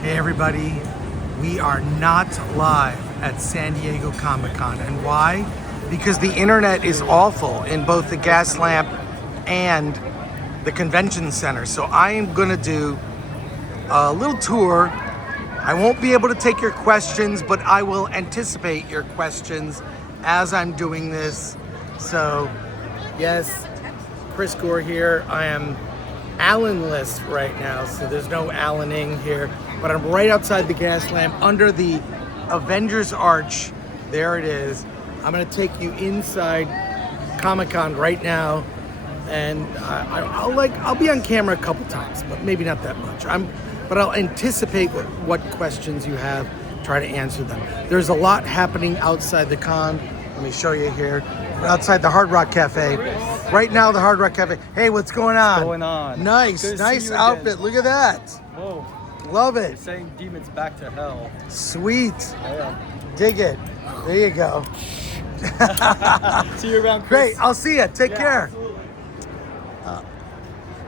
Hey everybody, we are not live at San Diego Comic-Con. And why? Because the internet is awful in both the gas lamp and the convention center. So I am gonna do a little tour. I won't be able to take your questions, but I will anticipate your questions as I'm doing this. So yes, Chris Gore here. I am Allen-less right now, so there's no Allening here, but I'm right outside the gas lamp under the Avengers arch. There it is. I'm gonna take you inside Comic-Con right now, and I'll be on camera a couple times, but maybe not that much. But I'll anticipate what questions you have, try to answer them. There's a lot happening outside the con. Let me show you here. We're outside the Hard Rock Cafe. Right now, the Hard Rock Cafe. Hey, what's going on? What's going on? Nice outfit. Look at that. Whoa. Love it. You're saying demons back to hell. Sweet. Yeah. Dig it. There you go. See you around, Chris. Great. I'll see you. Take care. Absolutely.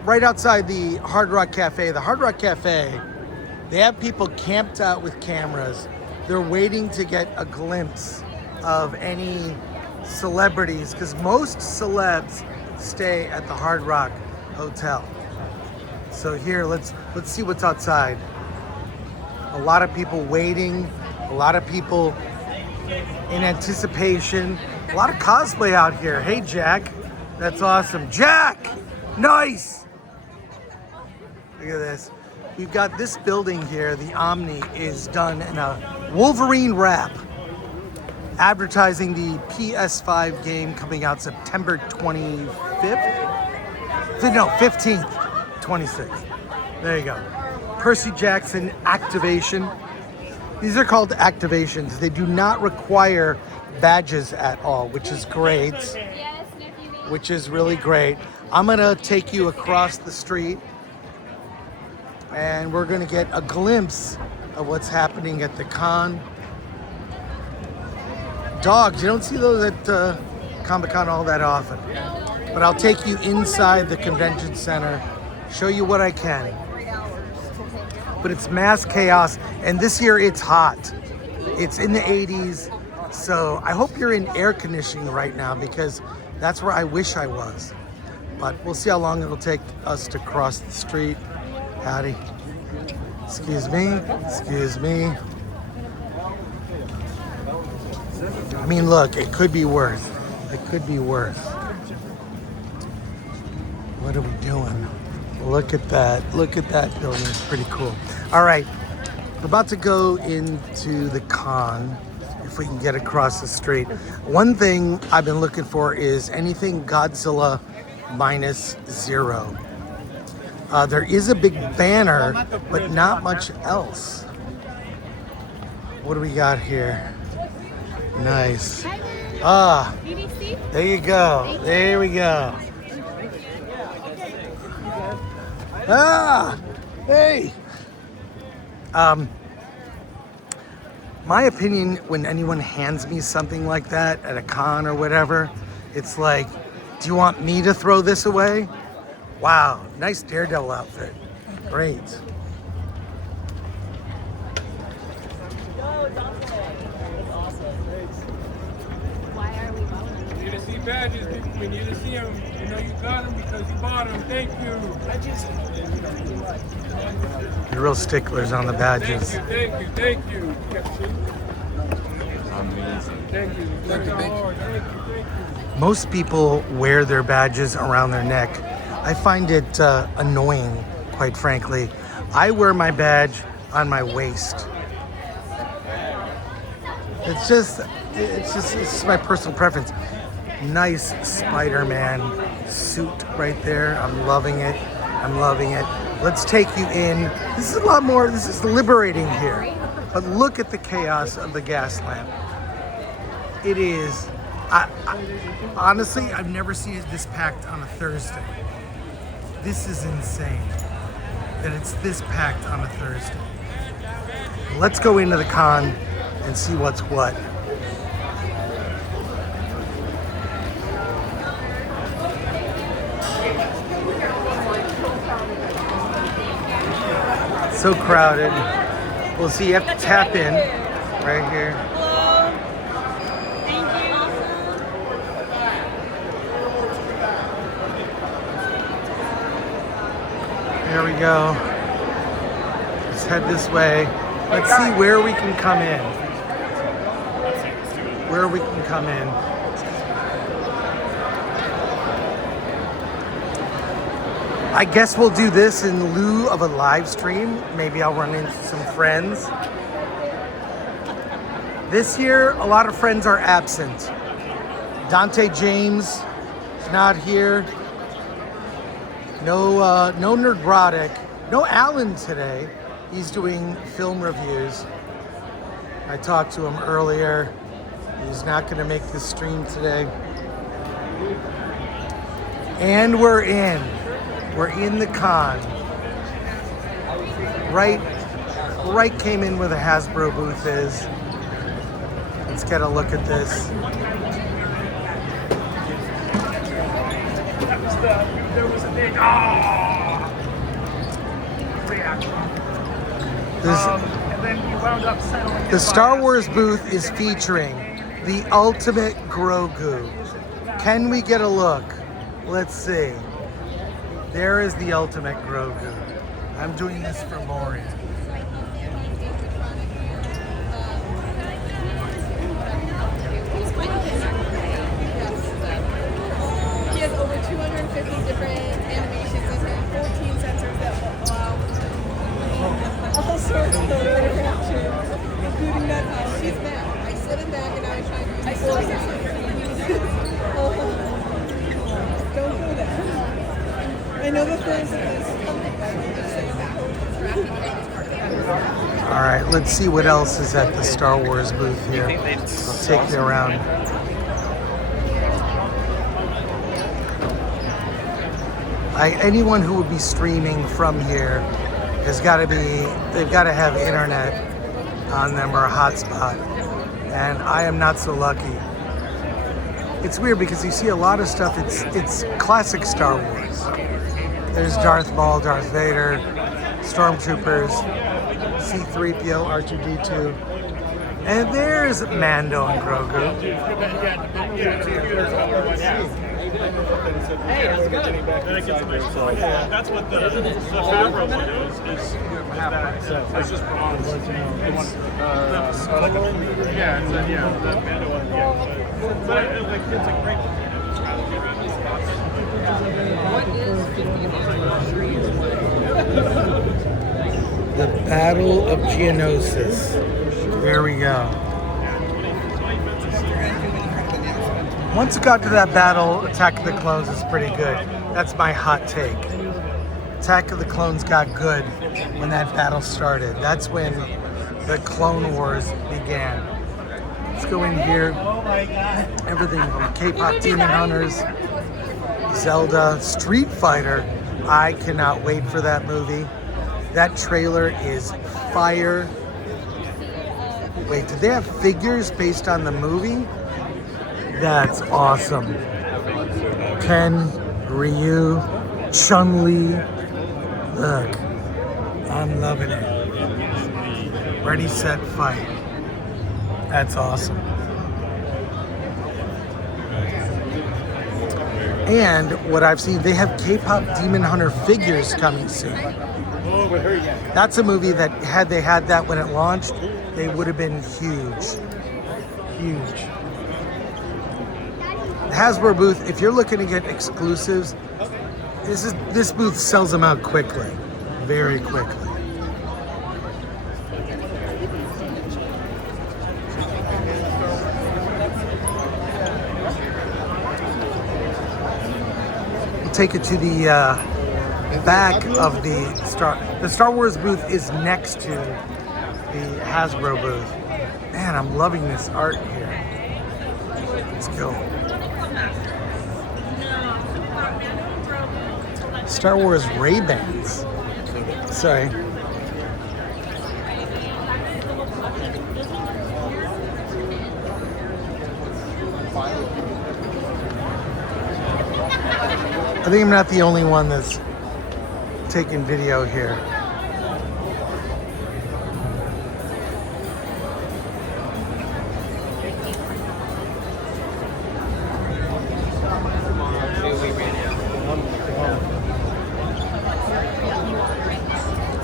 Right outside the Hard Rock Cafe. The Hard Rock Cafe, they have people camped out with cameras. They're waiting to get a glimpse of any celebrities, because most celebs stay at the Hard Rock Hotel. So here, let's see what's outside. A lot of people waiting, a lot of people in anticipation, a lot of cosplay out here. Hey, Jack, that's awesome. Jack, nice. Look at this. We've got this building here, the Omni, is done in a Wolverine wrap, advertising the PS5 game coming out September 25th? No, 15th, 26th. There you go. Percy Jackson activation. These are called activations. They do not require badges at all, which is great. Which is really great. I'm gonna take you across the street and we're gonna get a glimpse of what's happening at the con. Dogs, you don't see those at Comic-Con all that often. But I'll take you inside the convention center, show you what I can. But it's mass chaos, and this year it's hot. It's in the 80s, so I hope you're in air conditioning right now, because that's where I wish I was. But we'll see how long it'll take us to cross the street. Howdy. Excuse me, excuse me. I mean, look, it could be worse. It could be worse. What are we doing? Look at that. Look at that building. It's pretty cool. All right. We're about to go into the con, if we can get across the street. One thing I've been looking for is anything Godzilla -0. There is a big banner, but not much else. What do we got here? Nice. Ah, there you go. There we go. Ah, hey. My opinion, when anyone hands me something like that at a con or whatever, it's like, do you want me to throw this away? Wow, nice Daredevil outfit. Great. Badges, we need to see them. You know you got them because you bought them. Thank you. You're real sticklers on the badges. Thank you. Thank you. Amazing. Thank you. Thank you. Most people wear their badges around their neck. I find it annoying, quite frankly. I wear my badge on my waist. It's just my personal preference. Nice Spider-Man suit right there. I'm loving it. I'm loving it. Let's take you in. This is a lot more, this is liberating here. But look at the chaos of the gas lamp. It is, honestly, I've never seen it this packed on a Thursday. This is insane that it's this packed on a Thursday. Let's go into the con and see what's what. So crowded. We'll see, you have to tap in right here. Hello. Thank you. There we go. Let's head this way. Let's see where we can come in. Where we can come in. I guess we'll do this in lieu of a live stream. Maybe I'll run into some friends. This year, a lot of friends are absent. Dante James is not here. No Nerdrotic. No Alan today. He's doing film reviews. I talked to him earlier. He's not going to make the stream today. And we're in. We're in the con. Right came in where the Hasbro booth is. Let's get a look at this. There was a big reaction. And then we wound up settling. The Star Wars booth is featuring the ultimate Grogu. Can we get a look? Let's see. There is the ultimate Grogu. I'm doing this for Lori. He has over 250 different animations. He's got 14 sensors that allow all sorts of interactions, including that she's mad. I slid him back and now he's trying to use the Don't do that. I know the things that All right, let's see what else is at the Star Wars booth here. I'll take you around. Anyone who would be streaming from here they've got to have internet on them or a hotspot. And I am not so lucky. It's weird because you see a lot of stuff, it's classic Star Wars. There's Darth Maul, Darth Vader, Stormtroopers, C-3PO, R2-D2. And there's Mando and Grogu. Hey, how's it going? That's what the Favreau one is that it's just bronze. Yeah, the Mando one, yeah. But it's a great The Battle of Geonosis. There we go. Once it got to that battle, Attack of the Clones is pretty good. That's my hot take. Attack of the Clones got good when that battle started. That's when the Clone Wars began. Let's go in here. Everything from K-pop Demon Hunters, Zelda, Street Fighter. I cannot wait for that movie. That trailer is fire. Wait, did they have figures based on the movie? That's awesome. Ken, Ryu, Chun-Li. Look, I'm loving it. Ready, set, fight. That's awesome. And what I've seen, they have K-pop Demon Hunter figures coming soon. That's a movie that had they had that when it launched, they would have been huge. Huge. The Hasbro booth, if you're looking to get exclusives, this booth sells them out quickly. Very quickly. We'll take it to the back of the Star Wars booth is next to the Hasbro booth. Man, I'm loving this art here. Let's go. Star Wars Ray-Bans. Sorry. I think I'm not the only one that's taking video here.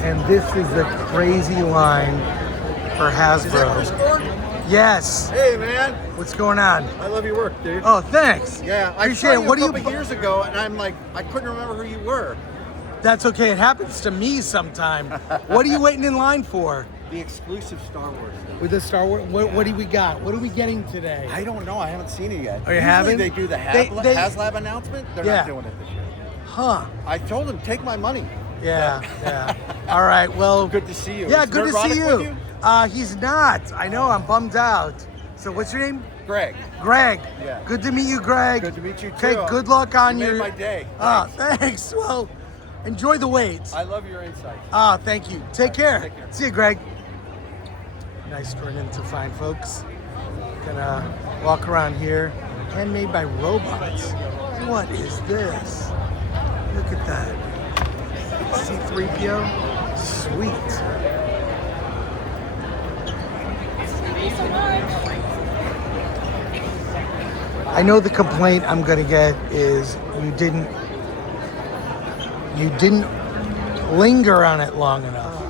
And this is the crazy line for Hasbro. Yes. Hey, man. What's going on? I love your work, dude. Oh, thanks. Yeah, I Appreciate saw it. you What a do you? couple years ago, and I'm like, I couldn't remember who you were. That's okay. It happens to me sometime. What are you waiting in line for? The exclusive Star Wars stuff. With the Star Wars, what do we got? What are we getting today? I don't know. I haven't seen it yet. Oh, you Usually haven't? they do the HasLab announcement. They're Yeah. not doing it this year. Huh? I told them, take my money. Yeah, yeah. All right. Well, Good to see you. Yeah, Is good to see Nerdrotic with you. He's not. I know. I'm bummed out. So, what's your name? Greg. Greg. Yeah. Good to meet you, Greg. Good to meet you, Okay. too. Good luck on You made your. my day. Thanks. Well, enjoy the wait. I love your insight. Thank you. Take care. Take care. See you, Greg. Nice to run into fine folks. Gonna walk around here. Handmade by robots. What is this? Look at that. C-3PO. Sweet. I know the complaint I'm gonna get is you didn't linger on it long enough.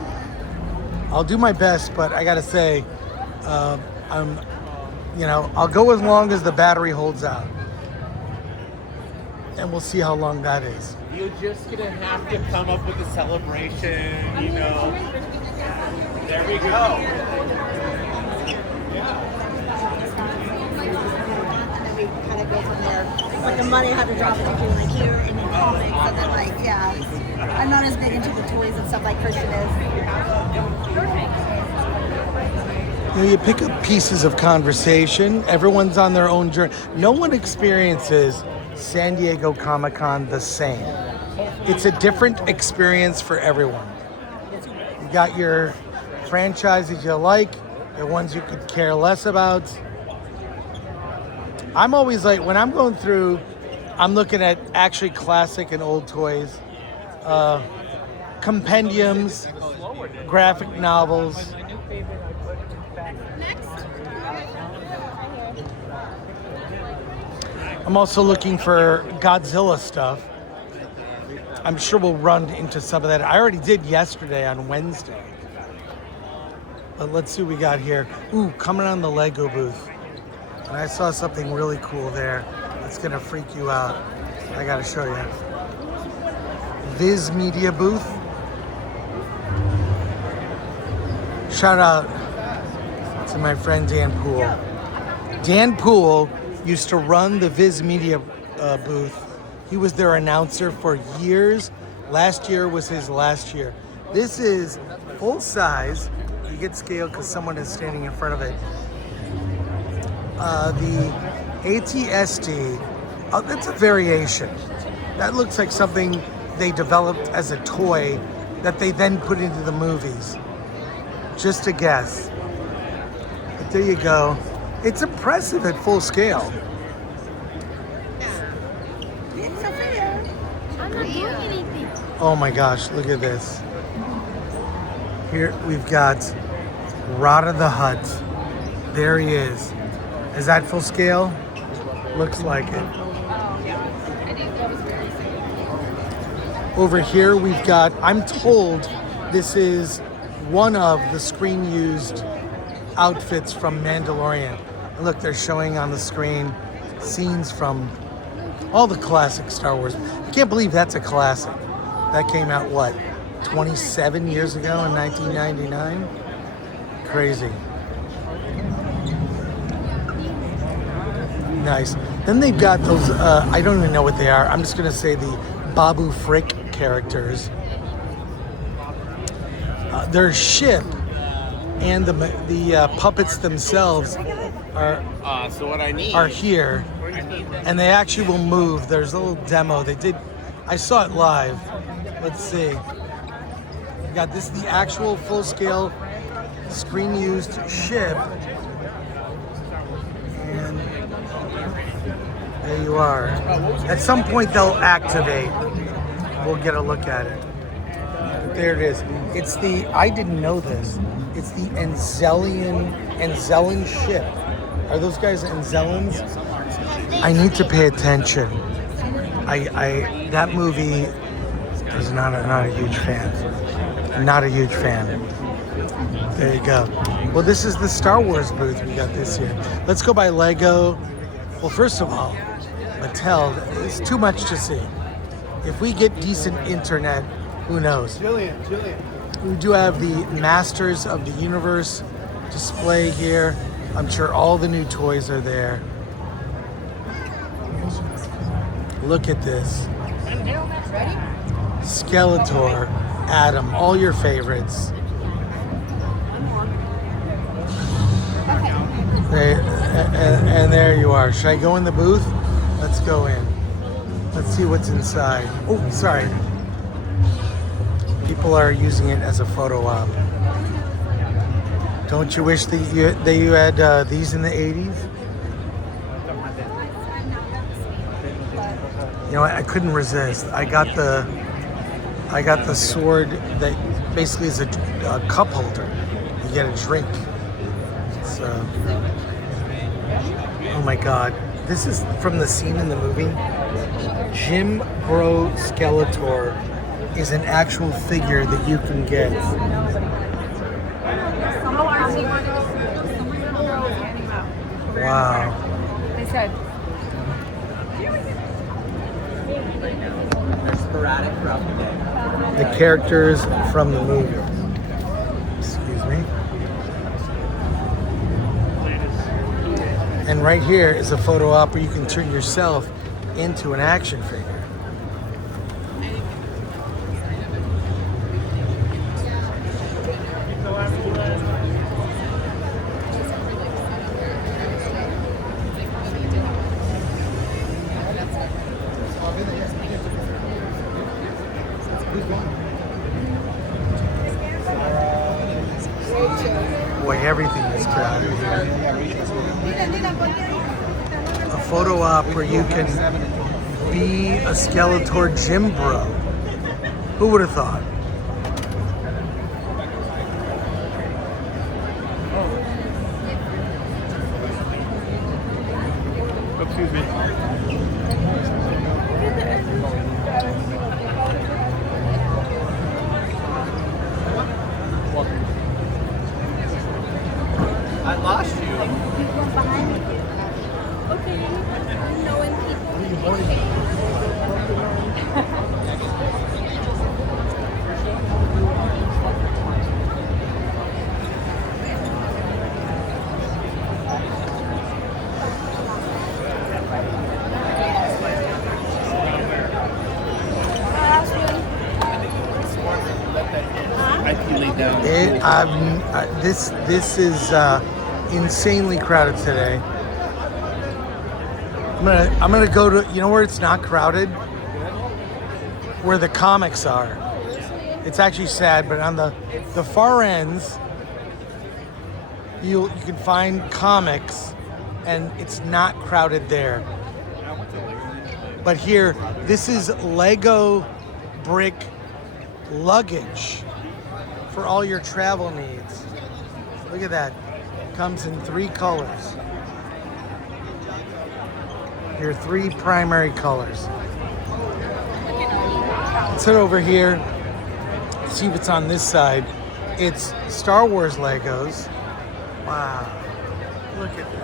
I'll do my best, but I gotta say, I'll go as long as the battery holds out, and we'll see how long that is. You're just gonna have to come up with a celebration, you know. There we go. Kind of go from there. Like the money I have to drop it between like here and then comics, and then like I'm not as big into the toys and stuff like Christian is. You pick up pieces of conversation. Everyone's on their own journey. No one experiences San Diego Comic-Con the same. It's a different experience for everyone. You got your franchises you like, the ones you could care less about. I'm always like, when I'm going through, I'm looking at actually classic and old toys, compendiums, graphic novels. I'm also looking for Godzilla stuff. I'm sure we'll run into some of that. I already did yesterday on Wednesday. But let's see what we got here. Ooh, coming on the Lego booth. And I saw something really cool there that's gonna freak you out. I gotta show you. Viz Media booth. Shout out to my friend Dan Poole. Dan Poole used to run the Viz Media booth. He was their announcer for years. Last year was his last year. This is full size. You get scale because someone is standing in front of it. The ATSD, that's a variation. That looks like something they developed as a toy that they then put into the movies. Just a guess. But there you go. It's impressive at full scale. I'm not doing anything. Oh my gosh, look at this. Here we've got Rod of the Hutt. There he is. Is that full scale? Looks like it. Over here we've got, I'm told this is one of the screen used outfits from Mandalorian. And look, they're showing on the screen scenes from all the classic Star Wars. I can't believe that's a classic. That came out, what, 27 years ago in 1999? Crazy. Nice. Then they've got those, I don't even know what they are. I'm just going to say the Babu Frick characters. Their ship and the puppets themselves So what I need are here, and they actually will move. There's a little demo they did. I saw it live. Let's see. We got this, the actual full-scale screen-used ship, and there you are. At some point they'll activate. We'll get a look at it. But there it is. It's the, I didn't know this. It's the Anzellan ship. Are those guys Anzellans? I need to pay attention. I that movie is not a huge fan. Not a huge fan. There you go. Well, this is the Star Wars booth we got this year. Let's go by Lego. Well, first of all, Mattel, it's too much to see. If we get decent internet, who knows? Jillian. We do have the Masters of the Universe display here. I'm sure all the new toys are there. Look at this. Skeletor, Adam, all your favorites. And there you are. Should I go in the booth? Let's go in. Let's see what's inside. Oh, sorry. People are using it as a photo op. Don't you wish that you had these in the 80s? You know, I couldn't resist. I got the sword that basically is a cup holder. You get a drink. So, oh my God, this is from the scene in the movie. Jim Bro Skeletor is an actual figure that you can get. Wow. They said. They're sporadic throughout the day. The characters from the movie. Excuse me. And right here is a photo op where you can turn yourself into an action figure. Boy, everything is crowded here. A photo op where you can be a Skeletor Jim Bro. Who would have thought? Excuse me. I lost you. Okay. Knowing people. This is insanely crowded today. I'm gonna go to, you know where it's not crowded? Where the comics are. It's actually sad, but on the far ends, you can find comics, and it's not crowded there. But here, this is Lego brick luggage for all your travel needs. Look at that. Comes in 3 colors. Your 3 primary colors. Let's head over here, see what's on this side. It's Star Wars Legos. Wow. Look at that.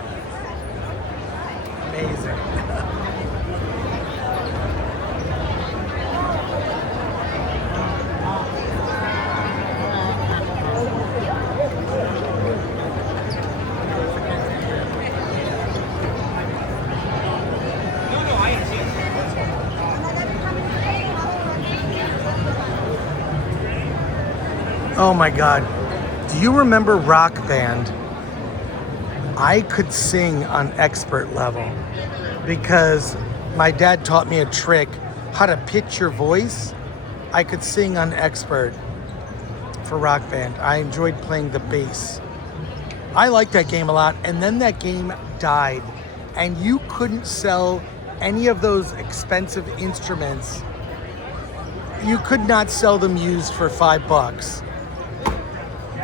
Amazing. Oh my God. Do you remember Rock Band? I could sing on expert level because my dad taught me a trick how to pitch your voice. I could sing on expert for Rock Band. I enjoyed playing the bass. I liked that game a lot, and then that game died, and you couldn't sell any of those expensive instruments. You could not sell them used for $5.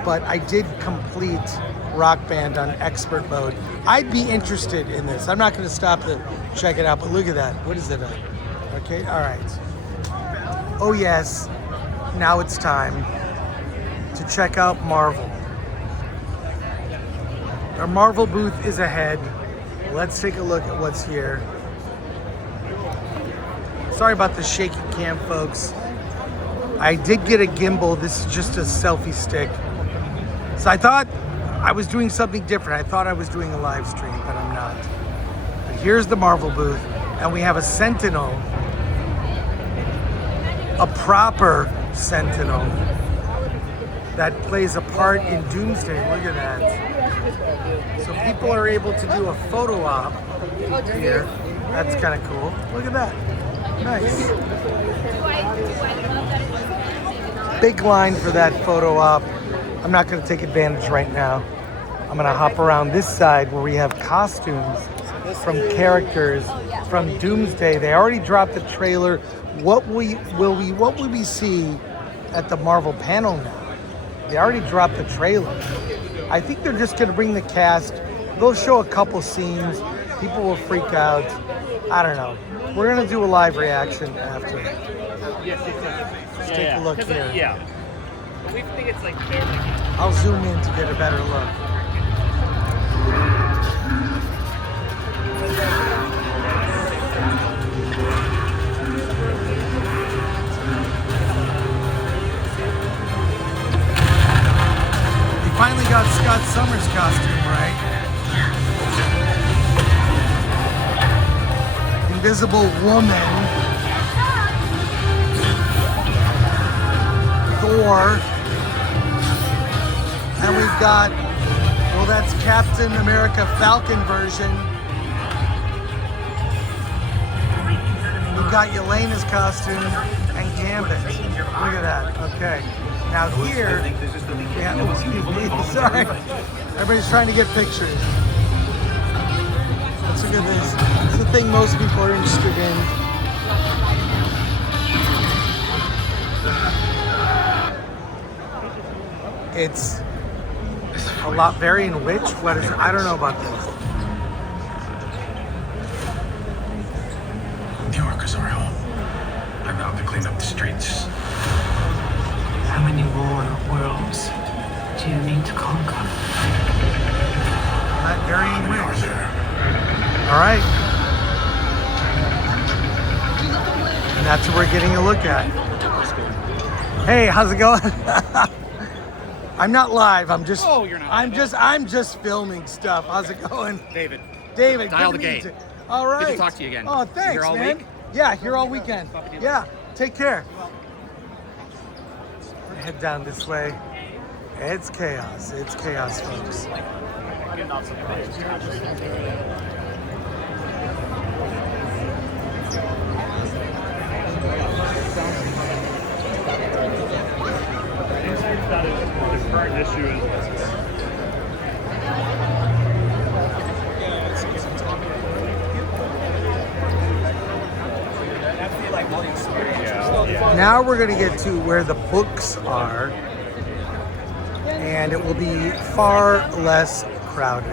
But I did complete Rock Band on expert mode. I'd be interested in this. I'm not going to stop to check it out, but look at that. What is it? Okay, all right. Oh yes, now it's time. check out Marvel. Our Marvel booth is ahead. Let's take a look at what's here. Sorry about the shaky cam, folks. I did get a gimbal. This is just a selfie stick. So I thought I was doing something different. I thought I was doing a live stream, but I'm not. But here's the Marvel booth, and we have a Sentinel, a proper Sentinel that plays a part in Doomsday. Look at that. So people are able to do a photo op here. That's kind of cool. Look at that. Nice. Big line for that photo op. I'm not going to take advantage right now. I'm going to hop around this side where we have costumes from characters from Doomsday. They already dropped the trailer. What will we see at the Marvel panel now? They already dropped the trailer. I think they're just going to bring the cast. They'll show a couple scenes. People will freak out. I don't know. We're going to do a live reaction after. Let's take a look here. Yeah. We think it's like I'll zoom in to get a better look. We finally got Scott Summers' costume right. Invisible Woman, Gore, and we've got, well, that's Captain America Falcon version. We've got Yelena's costume and Gambit. Look at that. Okay. Now here, yeah, excuse me, sorry. Everybody's trying to get pictures. Let's look at this. It's the thing most people are interested in. It's a lot varying which. What is it? I don't know about this. New York is our home. I'm out to clean up the streets. How many more worlds do you need to conquer? Not varying which. All right. And that's what we're getting a look at. Hey, how's it going? I'm not live. I'm just. Oh, you're not. I'm just filming stuff. How's it going? David. David. Dial good the to meet gate. you. All right. Good to talk to you again. Oh, thanks, Here all man. week? Yeah, here all weekend. Yeah. Take care. Head down this way. It's chaos. It's chaos, folks. The current issue is Now we're going to get to where the books are, and it will be far less crowded.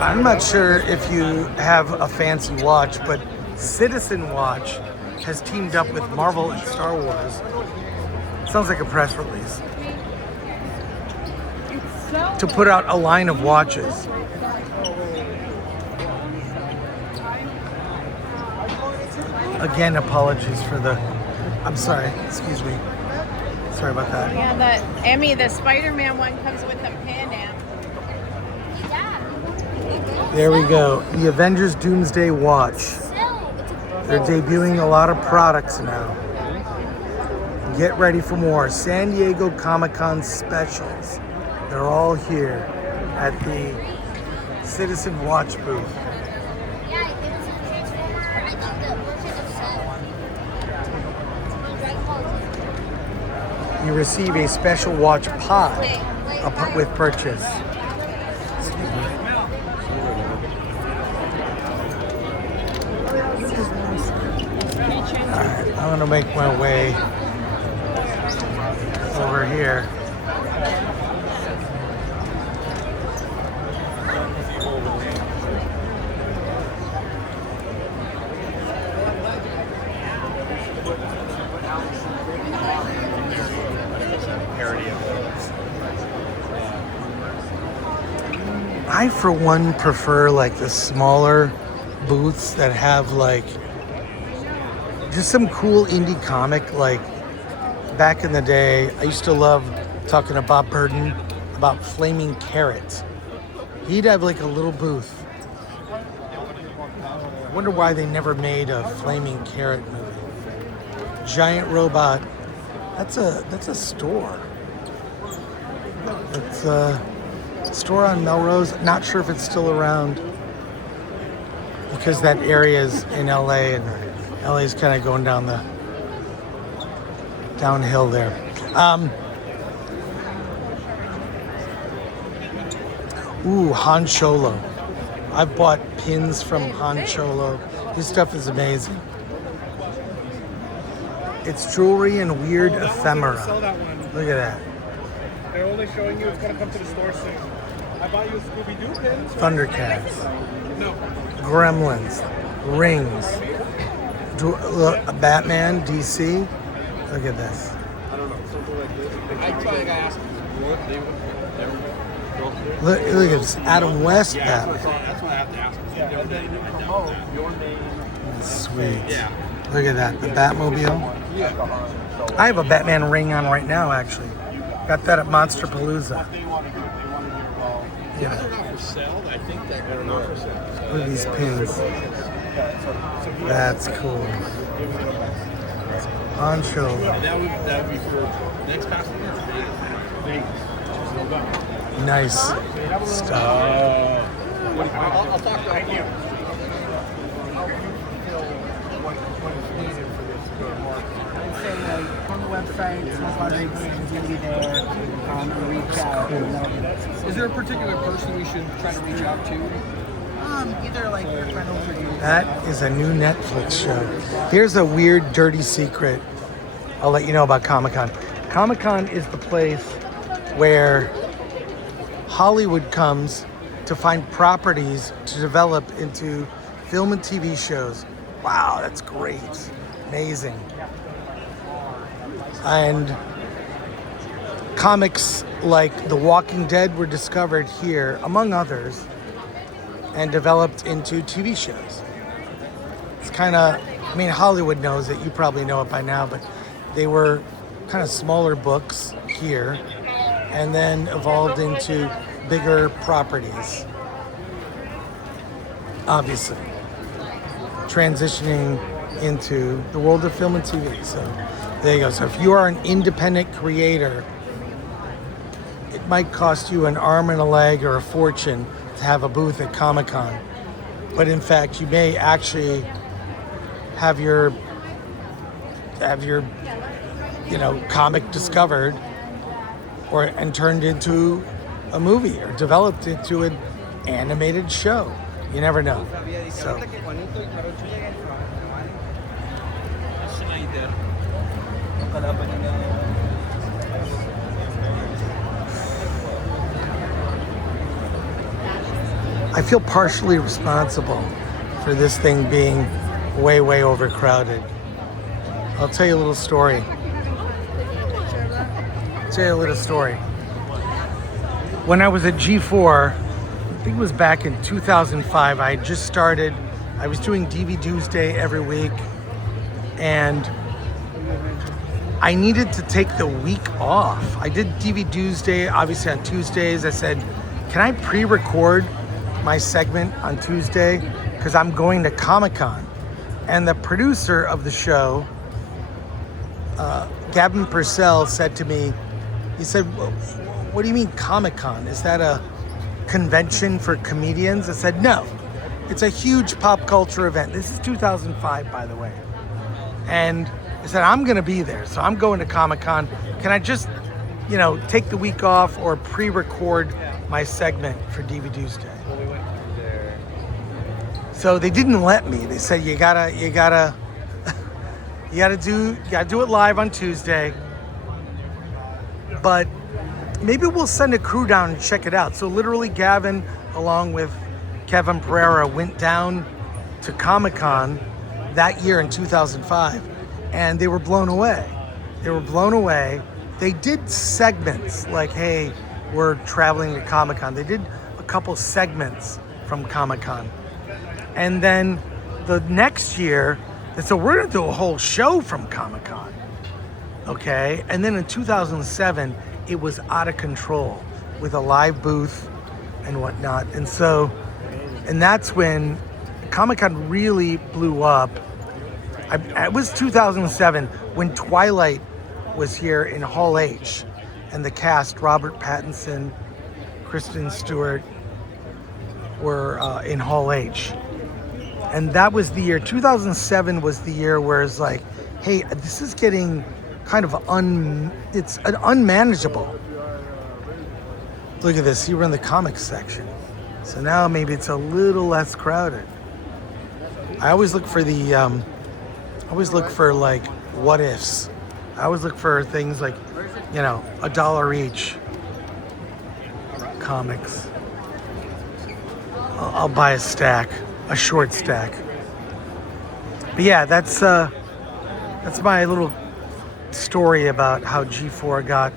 I'm not sure if you have a fancy watch, but Citizen Watch has teamed up with Marvel and Star Wars. Sounds like a press release. To put out a line of watches. Again, apologies for the, I'm sorry, excuse me. Sorry about that. Yeah, Emmy, the Spider-Man one comes with a Pan Am. There we go. The Avengers Doomsday Watch. They're debuting a lot of products now. Get ready for more San Diego Comic-Con specials. They're all here at the Citizen Watch booth. You receive a special watch pod with purchase. Alright, I'm gonna make my way over here. Parody of I, for one, prefer like the smaller booths that have like just some cool indie comic. Like back in the day, I used to love talking to Bob Burden about Flaming Carrot. He'd have like a little booth. I wonder why they never made a Flaming Carrot movie. Giant Robot. That's a store. It's a store on Melrose. Not sure if it's still around because that area is in LA and LA is kind of going down the downhill there. Ooh, Han Cholo. I've bought pins from Han Cholo. His stuff is amazing. It's jewelry and weird ephemera. Look at that. They're only showing you it's gonna come to the store soon. I bought you a Scooby-Doo pin. Thundercats. No. Gremlins. Rings. A Batman, DC. Look at this. I don't know, something like this. I probably gotta ask them. Look at this. Adam West Batman. That's what I have to ask them. Your name. Sweet. Yeah. Look at that. The Batmobile. I have a Batman ring on right now, actually. Got that at Monster Palooza. Yeah. They're not for sale. I think they're not for sale. Look at these pins. That's cool. Poncho. That would be for next customer. Nice stuff. I'll talk to you. On the website, it's going to be there, and reach out. Is there a particular person we should try to reach out to? Either like your friend over you. That is a new Netflix show. Here's a weird, dirty secret. I'll let you know about Comic-Con. Comic-Con is the place where Hollywood comes to find properties to develop into film and TV shows. Wow, that's great. Amazing. And comics like The Walking Dead were discovered here, among others, and developed into TV shows. It's kind of, I mean, Hollywood knows it. You probably know it by now, but they were kind of smaller books here and then evolved into bigger properties. Obviously, transitioning into the world of film and TV. So there you go. So if you are an independent creator, it might cost you an arm and a leg or a fortune to have a booth at Comic-Con. But in fact, you may actually have your comic discovered and turned into a movie or developed into an animated show. You never know. So I feel partially responsible for this thing being way, way overcrowded. I'll tell you a little story. When I was at G4, I think it was back in 2005, I had just started. I was doing Doomsday every week, and I needed to take the week off. I did Doomsday obviously on Tuesdays. I said, can I pre-record my segment on Tuesday? Because I'm going to Comic-Con. And the producer of the show, Gavin Purcell, said to me, he said, what do you mean Comic-Con? Is that a convention for comedians? I said, no. It's a huge pop culture event. This is 2005, by the way. And I said, I'm going to be there. So I'm going to Comic-Con. Can I just, take the week off or pre-record my segment for Doomsday? So they didn't let me. They said, you gotta do it live on Tuesday. But maybe we'll send a crew down and check it out. So literally Gavin, along with Kevin Pereira, went down to Comic-Con that year in 2005 and they were blown away. They were blown away. They did segments like, hey, we're traveling to Comic-Con. They did a couple segments from Comic-Con. And then the next year, they said, we're gonna do a whole show from Comic-Con. Okay, and then in 2007, it was out of control with a live booth and whatnot. And so, and that's when Comic-Con really blew up. It was 2007 when Twilight was here in Hall H, and the cast, Robert Pattinson, Kristen Stewart, were in Hall H. And that was the year, 2007 was the year where it's like, hey, this is getting kind of it's unmanageable. Look at this, you were in the comics section. So now maybe it's a little less crowded. I always look for like what ifs. I always look for things like, you know, $1 each comics. I'll buy a stack, a short stack. But yeah, that's my little story about how G4 got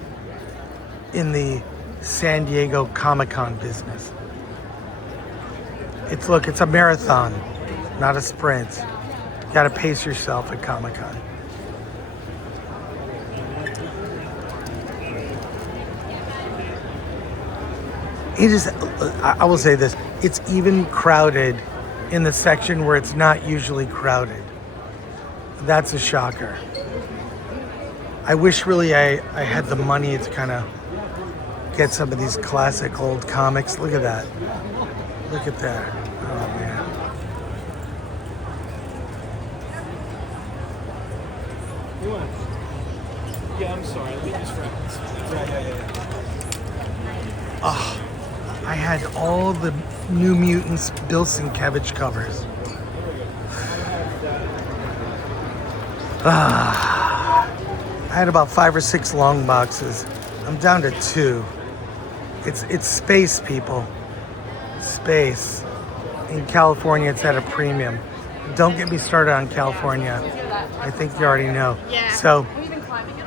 in the San Diego Comic-Con business. It's a marathon, not a sprint. You gotta pace yourself at Comic-Con. It is, I will say this, it's even crowded in the section where it's not usually crowded. That's a shocker. I wish really I had the money to kind of get some of these classic old comics. Look at that. Look at that. Oh man. Yeah, I'm sorry. Let me just reference. Oh, I had all the New Mutants Bill Sienkiewicz covers. I had about 5 or 6 long boxes. I'm down to 2. It's space, people. Space. In California, it's at a premium. Don't get me started on California. I think you already know. Yeah. So,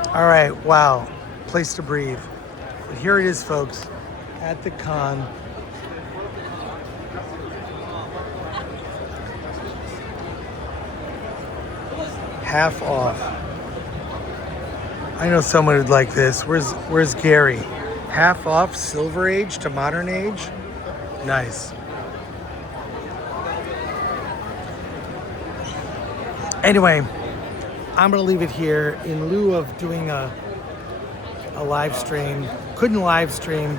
all right, wow. Place to breathe. But here it is, folks, at the con. Half off. I know someone who'd like this. Where's Gary? Half off, Silver Age to Modern Age? Nice. Anyway, I'm gonna leave it here in lieu of doing a live stream. Couldn't live stream,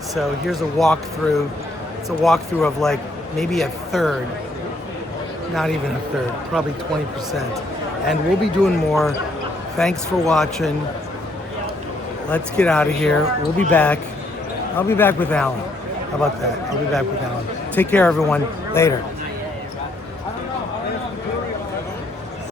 so here's a walkthrough. It's a walkthrough of like maybe a third, not even a third, probably 20%. And we'll be doing more. Thanks for watching. Let's get out of here. We'll be back. I'll be back with Alan. How about that? I'll be back with Alan. Take care, everyone. Later.